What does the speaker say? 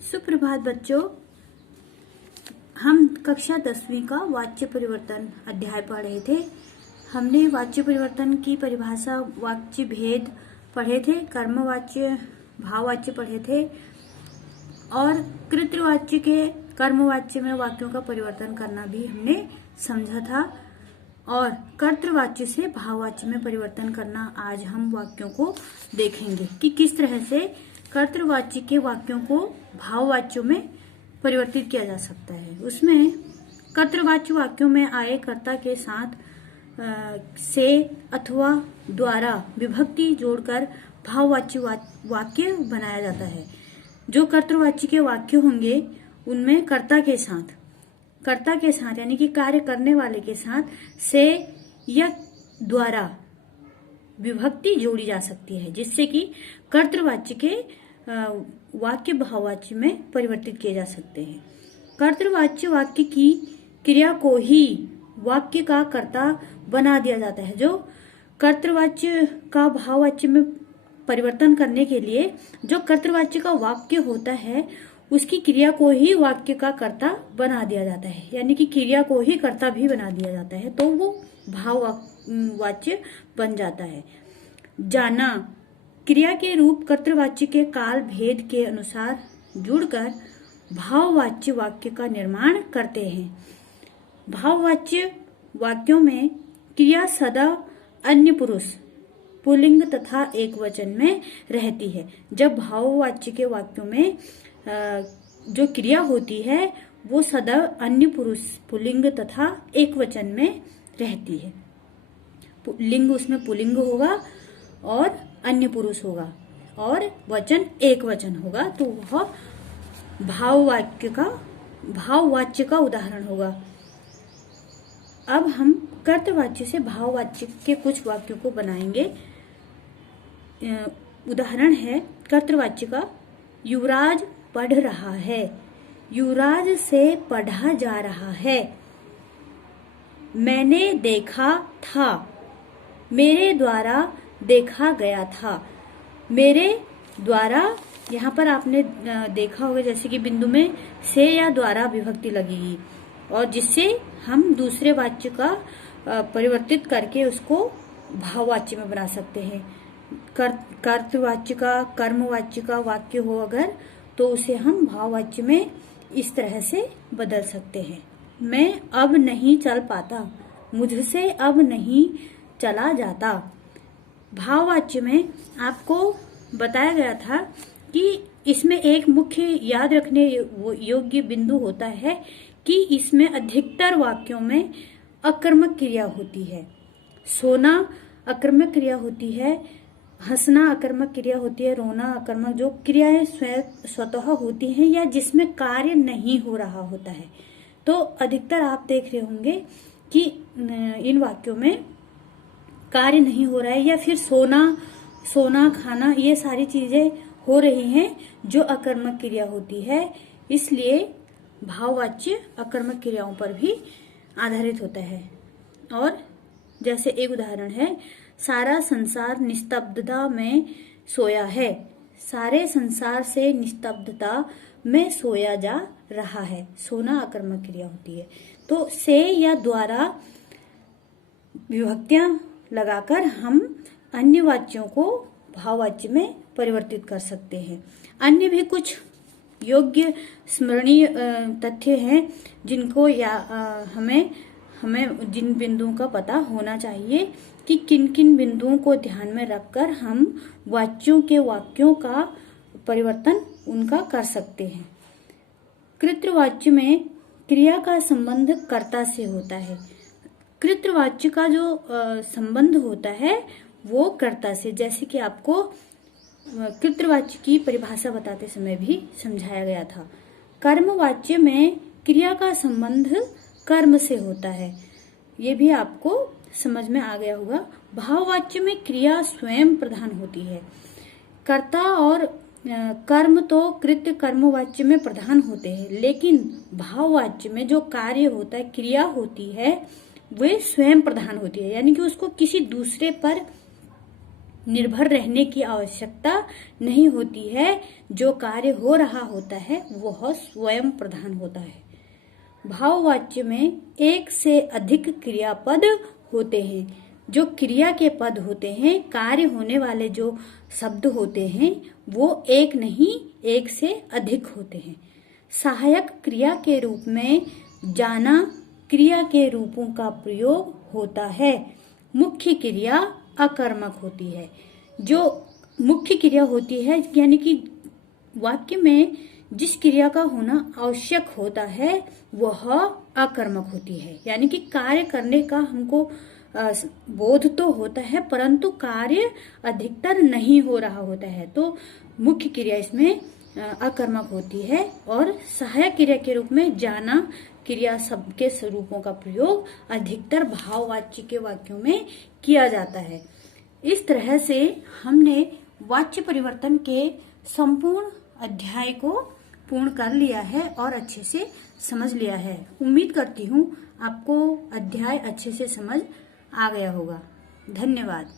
सुप्रभात बच्चों। हम कक्षा 10वीं का वाच्य परिवर्तन अध्याय पढ़ रहे थे। हमने वाच्य परिवर्तन की परिभाषा, वाच्य भेद पढ़े थे, कर्मवाच्य, भाववाच्य पढ़े थे और कृतवाच्य के कर्मवाच्य में वाक्यों का परिवर्तन करना भी हमने समझा था। और कर्तृवाच्य से भाववाच्य में परिवर्तन करना आज हम वाक्यों को देखेंगे कि किस तरह से कर्तृवाच्य के वाक्यों को भाववाच्यों में परिवर्तित किया जा सकता है। उसमें कर्तृवाच्य वाक्यों में आए कर्ता के साथ से अथवा द्वारा विभक्ति जोड़कर भाववाच्य वाक्य बनाया जाता है। जो कर्तृवाच्य के वाक्य होंगे उनमें कर्ता के साथ यानी कि कार्य करने वाले के साथ से या द्वारा विभक्ति जोड़ी जा सकती है, जिससे कि कर्तृवाच्य के वाक्य भाववाच्य में परिवर्तित किए जा सकते हैं। कर्तृवाच्य वाक्य की क्रिया को ही वाक्य का कर्ता बना दिया जाता है। जो कर्तृवाच्य का भाववाच्य में परिवर्तन करने के लिए जो कर्तृवाच्य का वाक्य होता है उसकी क्रिया को ही वाक्य का कर्ता बना दिया जाता है, यानी कि क्रिया को ही कर्ता भी बना दिया जाता है, तो वो भाववाच्य बन जाता है। जाना क्रिया के रूप कर्तृवाच्य के काल भेद के अनुसार जुड़कर भाववाच्य वाक्य का निर्माण करते हैं। भाववाच्य वाक्यों में क्रिया सदा अन्य पुरुष, पुल्लिंग तथा एकवचन में रहती है। जब भाववाच्य के वाक्यों में जो क्रिया होती है वो सदा अन्य पुरुष, पुल्लिंग तथा एकवचन में रहती है। लिंग उसमें पुल्लिंग होगा और अन्य पुरुष होगा और वचन एक वचन होगा, तो वह भाववाच्य का उदाहरण होगा। अब हम कर्तवाच्य से भाववाच्य के कुछ वाक्यों को बनाएंगे। उदाहरण है कर्तवाच्य का, युवराज पढ़ रहा है, युवराज से पढ़ा जा रहा है। मैंने देखा था, मेरे द्वारा देखा गया था। मेरे द्वारा, यहाँ पर आपने देखा होगा जैसे कि बिंदु में से या द्वारा विभक्ति लगेगी और जिससे हम दूसरे वाच्य का परिवर्तित करके उसको भाववाच्य में बना सकते हैं। कर्तवाच्य का, कर्मवाच्य का वाक्य हो अगर, तो उसे हम भाववाच्य में इस तरह से बदल सकते हैं। मैं अब नहीं चल पाता, मुझसे अब नहीं चला जाता। भाववाच्य में आपको बताया गया था कि इसमें एक मुख्य याद रखने योग्य बिंदु होता है कि इसमें अधिकतर वाक्यों में अकर्मक क्रिया होती है। सोना अकर्मक क्रिया होती है, हंसना अकर्मक क्रिया होती है, रोना अकर्मक, जो क्रियाएं स्वतः होती हैं या जिसमें कार्य नहीं हो रहा होता है। तो अधिकतर आप देख रहे होंगे कि इन वाक्यों में कार्य नहीं हो रहा है या फिर सोना खाना, ये सारी चीजें हो रही हैं जो अकर्मक क्रिया होती है। इसलिए भाववाच्य अकर्मक क्रियाओं पर भी आधारित होता है। और जैसे एक उदाहरण है, सारा संसार निस्तब्धता में सोया है, सारे संसार से निस्तब्धता में सोया जा रहा है। सोना अकर्मक क्रिया होती है। तो से या द्वारा विभक्तियां लगाकर हम अन्य वाच्यों को भाववाच्य में परिवर्तित कर सकते हैं। अन्य भी कुछ योग्य स्मरणीय तथ्य हैं जिनको हमें जिन बिंदुओं का पता होना चाहिए कि किन किन बिंदुओं को ध्यान में रखकर हम वाच्यों के वाक्यों का परिवर्तन उनका कर सकते हैं। कृतवाच्य में क्रिया का संबंध कर्ता से होता है। कृतवाच्य का जो संबंध होता है वो कर्ता से, जैसे कि आपको कृतवाच्य की परिभाषा बताते समय भी समझाया गया था। कर्मवाच्य में क्रिया का संबंध कर्म से होता है, ये भी आपको समझ में आ गया होगा। भाववाच्य में क्रिया स्वयं प्रधान होती है। कर्ता और कर्म तो कृत्य कर्मवाच्य में प्रधान होते हैं, लेकिन भाववाच्य में जो कार्य होता है, क्रिया होती है, वे स्वयं प्रधान होती है, यानी कि उसको किसी दूसरे पर निर्भर रहने की आवश्यकता नहीं होती है। जो कार्य हो रहा होता है वह स्वयं प्रधान होता है। भाववाच्य में एक से अधिक क्रियापद होते हैं। जो क्रिया के पद होते हैं, कार्य होने वाले जो शब्द होते हैं, वो एक नहीं एक से अधिक होते हैं। सहायक क्रिया के रूप में जाना क्रिया के रूपों का प्रयोग होता है। मुख्य क्रिया अकर्मक होती है। जो मुख्य क्रिया होती है यानी कि वाक्य में जिस क्रिया का होना आवश्यक होता है वह अकर्मक होती है। यानी कि कार्य करने का हमको बोध तो होता है परंतु कार्य अधिकतर नहीं हो रहा होता है, तो मुख्य क्रिया इसमें अकर्मक होती है। और सहायक क्रिया के रूप में जाना क्रिया शब्द के स्वरूपों का प्रयोग अधिकतर भाववाच्य के वाक्यों में किया जाता है। इस तरह से हमने वाच्य परिवर्तन के संपूर्ण अध्याय को पूर्ण कर लिया है और अच्छे से समझ लिया है। उम्मीद करती हूँ आपको अध्याय अच्छे से समझ आ गया होगा। धन्यवाद।